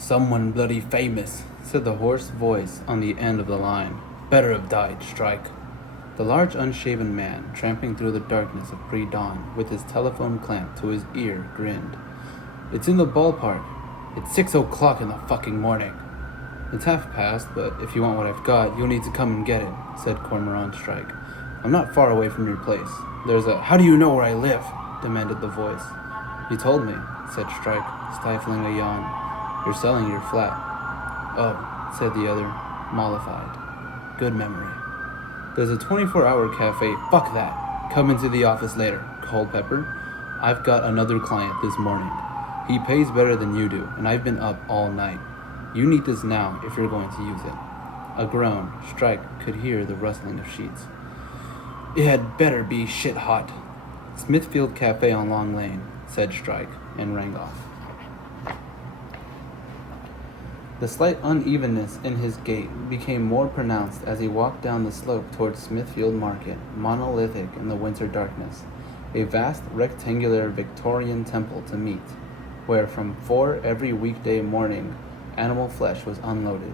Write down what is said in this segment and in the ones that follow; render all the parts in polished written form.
"Someone bloody famous," said the hoarse voice on the end of the line. "Better have died, Strike." The large unshaven man, tramping through the darkness of pre-dawn with his telephone clamped to his ear, grinned. "It's in the ballpark. It's 6 o'clock in the fucking morning." "It's half past, but if you want what I've got, you'll need to come and get it," said Cormoron Strike. "I'm not far away from your place. There's a—" "How do you know where I live?" demanded the voice. "You told me," said Strike, stifling a yawn. "You're selling your flat." "Oh," said the other, mollified. "Good memory." "There's a 24-hour cafe." "Fuck that. Come into the office later," Culpepper. "I've got another client this morning. He pays better than you do, and I've been up all night. You need this now if you're going to use it." A groan. Strike could hear the rustling of sheets. "It had better be shit hot." "Smithfield Cafe on Long Lane," said Strike, and rang off. The slight unevenness in his gait became more pronounced as he walked down the slope towards Smithfield Market, monolithic in the winter darkness, a vast rectangular Victorian temple to meet, where from 4 every weekday morning animal flesh was unloaded,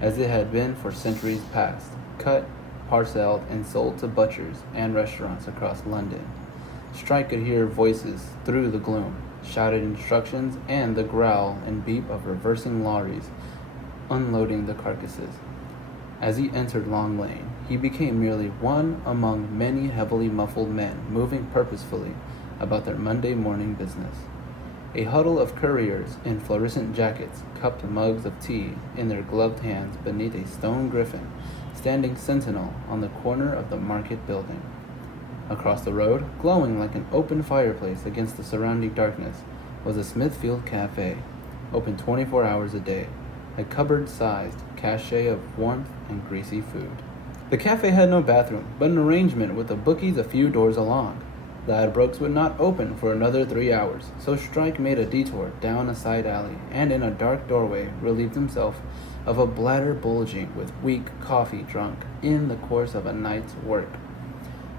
as it had been for centuries past, cut, parceled, and sold to butchers and restaurants across London. Strike could hear voices through the gloom, shouted instructions, and the growl and beep of reversing lorries unloading the carcasses. As he entered Long Lane, he became merely one among many heavily muffled men moving purposefully about their Monday morning business. A huddle of couriers in fluorescent jackets cupped mugs of tea in their gloved hands beneath a stone griffin standing sentinel on the corner of the market building. Across the road, glowing like an open fireplace against the surrounding darkness, was a Smithfield Cafe, open 24 hours a day, a cupboard-sized cache of warmth and greasy food. The cafe had no bathroom, but an arrangement with the bookies a few doors along. Ladbrokes would not open for another 3 hours, so Strike made a detour down a side alley and in a dark doorway relieved himself of a bladder bulging with weak coffee drunk in the course of a night's work.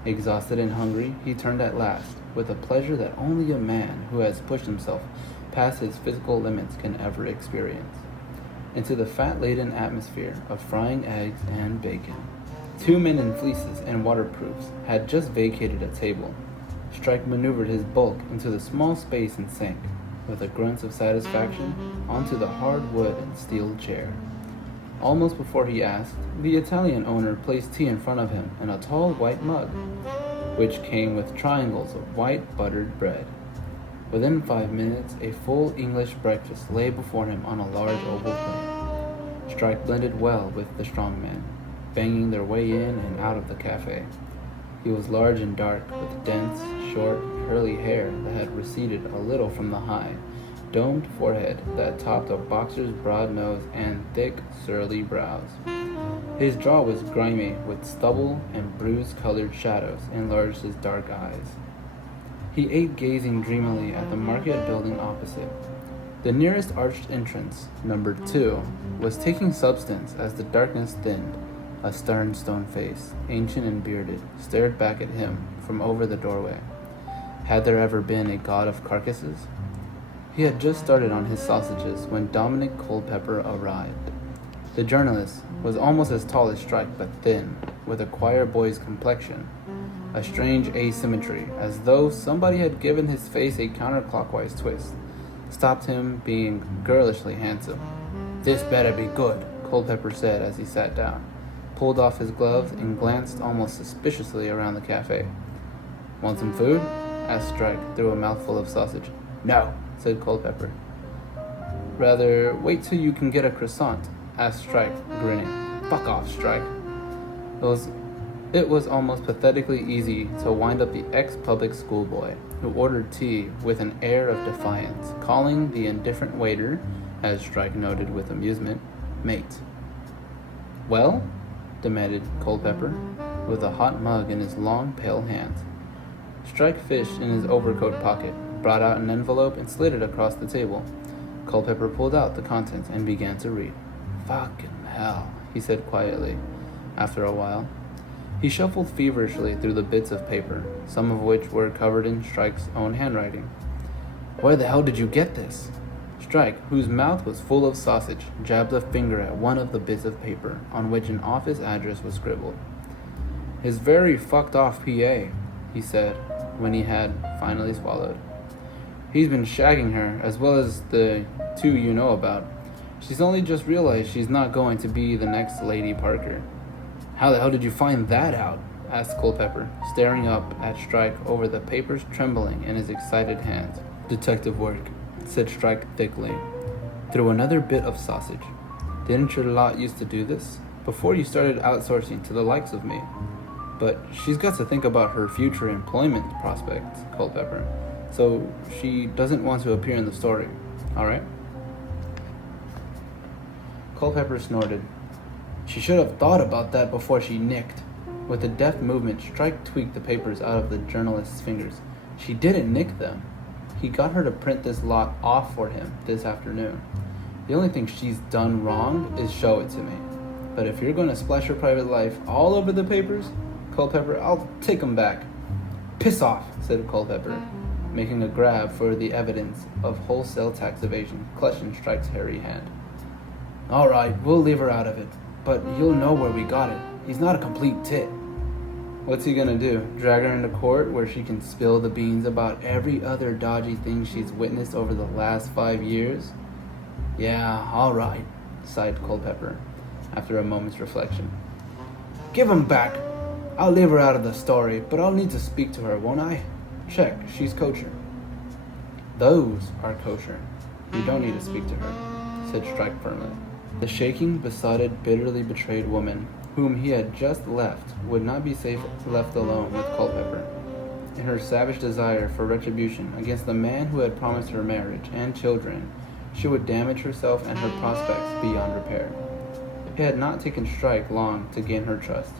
Exhausted and hungry, he turned at last, with a pleasure that only a man who has pushed himself past his physical limits can ever experience, into the fat-laden atmosphere of frying eggs and bacon. 2 men in fleeces and waterproofs had just vacated a table. Strike maneuvered his bulk into the small space and sank, with a grunt of satisfaction, onto the hard wood and steel chair. Almost before he asked, the Italian owner placed tea in front of him in a tall white mug, which came with triangles of white buttered bread. Within 5 minutes, a full English breakfast lay before him on a large oval plate. Strike blended well with the strong man, banging their way in and out of the cafe. He was large and dark, with dense, short, curly hair that had receded a little from the high, domed forehead that topped a boxer's broad nose and thick, surly brows. His jaw was grimy, with stubble and bruise-colored shadows enlarged his dark eyes. He ate gazing dreamily at the market building opposite. The nearest arched entrance, number 2, was taking substance as the darkness thinned. A stern stone face, ancient and bearded, stared back at him from over the doorway. Had there ever been a god of carcasses? He had just started on his sausages when Dominic Culpepper arrived. The journalist was almost as tall as Strike, but thin, with a choir boy's complexion, a strange asymmetry, as though somebody had given his face a counterclockwise twist, stopped him being girlishly handsome. "This better be good," Culpepper said as he sat down, pulled off his gloves, and glanced almost suspiciously around the cafe. "Want some food?" asked Strike through a mouthful of sausage. "No," said Culpepper. "Rather wait till you can get a croissant?" asked Strike, grinning. "Fuck off, Strike." It was almost pathetically easy to wind up the ex-public schoolboy, who ordered tea with an air of defiance, calling the indifferent waiter, as Strike noted with amusement, mate. "Well?" demanded Culpepper, with a hot mug in his long, pale hands. Strike fished in his overcoat pocket, brought out an envelope, and slid it across the table. Culpepper pulled out the contents and began to read. "Fucking hell," he said quietly, after a while. He shuffled feverishly through the bits of paper, some of which were covered in Strike's own handwriting. "Where the hell did you get this?" Strike, whose mouth was full of sausage, jabbed a finger at one of the bits of paper on which an office address was scribbled. "His very fucked off PA," he said, when he had finally swallowed. "He's been shagging her, as well as the two you know about. She's only just realized she's not going to be the next Lady Parker." "How the hell did you find that out?" asked Culpepper, staring up at Strike over the papers trembling in his excited hands. "Detective work," said Strike thickly. "Through another bit of sausage. Didn't your lot used to do this? Before you started outsourcing to the likes of me." "But she's got to think about her future employment prospects, Culpepper. So she doesn't want to appear in the story, all right?" Culpepper snorted. "She should have thought about that before she nicked." With a deft movement, Strike tweaked the papers out of the journalist's fingers. "She didn't nick them. He got her to print this lot off for him this afternoon. The only thing she's done wrong is show it to me. But if you're going to splash her private life all over the papers, Culpepper, I'll take 'em back." "Piss off," said Culpepper, making a grab for the evidence of wholesale tax evasion clutched in Strike's hairy hand. "All right, we'll leave her out of it, but you'll know where we got it. He's not a complete tit." "What's he gonna do? Drag her into court where she can spill the beans about every other dodgy thing she's witnessed over the last 5 years?" "Yeah, all right," sighed Culpepper, after a moment's reflection. "Give 'em back. I'll leave her out of the story, but I'll need to speak to her, won't I? Check, she's kosher." "Those are kosher. You don't need to speak to her," said Strike firmly. The shaking, besotted, bitterly betrayed woman whom he had just left would not be safe left alone with Culpepper. In her savage desire for retribution against the man who had promised her marriage and children, she would damage herself and her prospects beyond repair. It had not taken Strike long to gain her trust.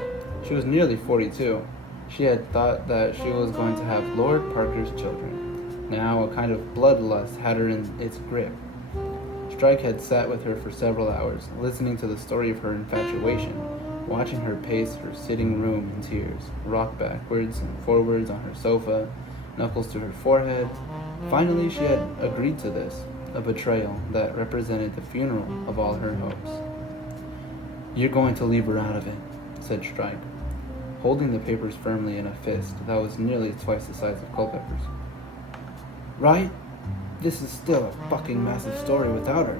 She was nearly 42. She had thought that she was going to have Lord Parker's children. Now a kind of bloodlust had her in its grip. Strike had sat with her for several hours, listening to the story of her infatuation, watching her pace her sitting room in tears, rock backwards and forwards on her sofa, knuckles to her forehead. Finally she had agreed to this, a betrayal that represented the funeral of all her hopes. "You're going to leave her out of it," said Strike, holding the papers firmly in a fist that was nearly twice the size of Culpepper's. "Right? This is still a fucking massive story without her."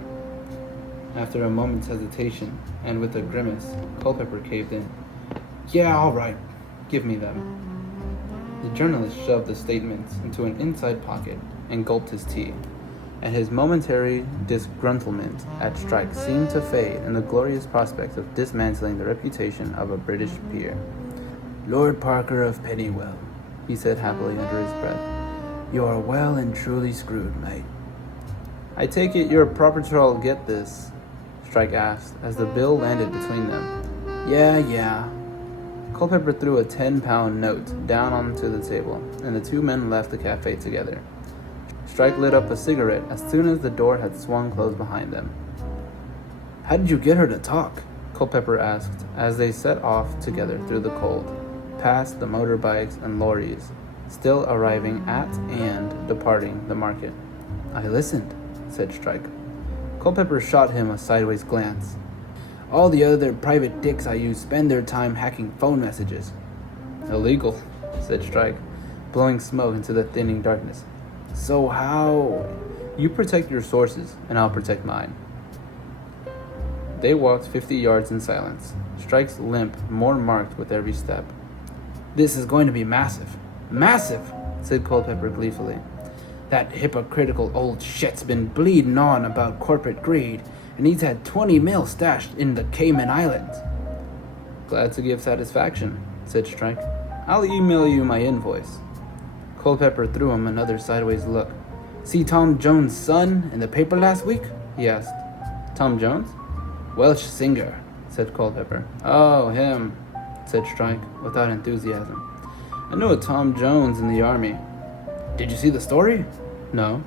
After a moment's hesitation, and with a grimace, Culpepper caved in. "Yeah, all right. Give me them." The journalist shoved the statements into an inside pocket and gulped his tea, and his momentary disgruntlement at Strike seemed to fade in the glorious prospect of dismantling the reputation of a British peer. "Lord Parker of Pennywell," he said happily under his breath. "You are well and truly screwed, mate." "I take it your proper patrol get this?" Strike asked, as the bill landed between them. Yeah. Culpepper threw a 10-pound note down onto the table, and the two men left the cafe together. Strike lit up a cigarette as soon as the door had swung closed behind them. "How did you get her to talk?" Culpepper asked, as they set off together through the cold, past the motorbikes and lorries, still arriving at and departing the market. "I listened," said Strike. Culpepper shot him a sideways glance. "All the other private dicks I use spend their time hacking phone messages." "Illegal," said Strike, blowing smoke into the thinning darkness. "So how—" "You protect your sources, and I'll protect mine." They walked 50 yards in silence, Strike's limp more marked with every step. "This is going to be massive. Massive!" said Culpepper gleefully. "That hypocritical old shit's been bleeding on about corporate greed, and he's had 20 mil stashed in the Cayman Islands." "Glad to give satisfaction," said Strike. "I'll email you my invoice." Culpepper threw him another sideways look. "See Tom Jones' son in the paper last week?" he asked. "Tom Jones?" "Welsh singer," said Culpepper. "Oh, him," said Strike, without enthusiasm. "I knew a Tom Jones in the army." "Did you see the story?" "No."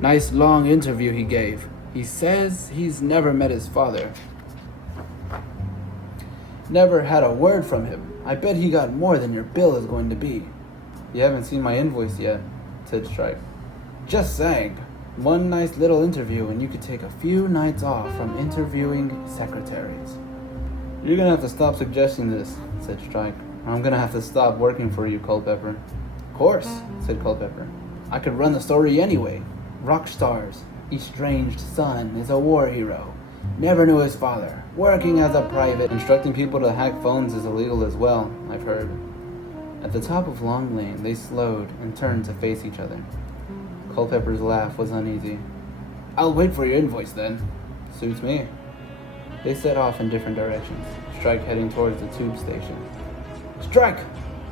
"Nice long interview he gave. He says he's never met his father. Never had a word from him. I bet he got more than your bill is going to be." "You haven't seen my invoice yet," said Strike. "Just saying." One nice little interview and you could take a few nights off from interviewing secretaries. You're gonna have to stop suggesting this, said Strike. I'm gonna have to stop working for you, Culpepper. Of course, said Culpepper. I could run the story anyway. Rock stars. Estranged son is a war hero. Never knew his father. Working as a private. Instructing people to hack phones is illegal as well, I've heard. At the top of Long Lane, they slowed and turned to face each other. Culpepper's laugh was uneasy. I'll wait for your invoice then. Suits me. They set off in different directions, Strike heading towards the tube station. Strike!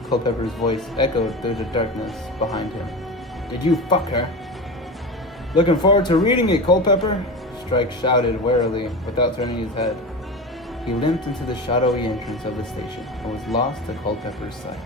Culpepper's voice echoed through the darkness behind him. Did you fuck her? Looking forward to reading it, Culpepper, Strike shouted warily without turning his head. He limped into the shadowy entrance of the station and was lost to Culpepper's sight.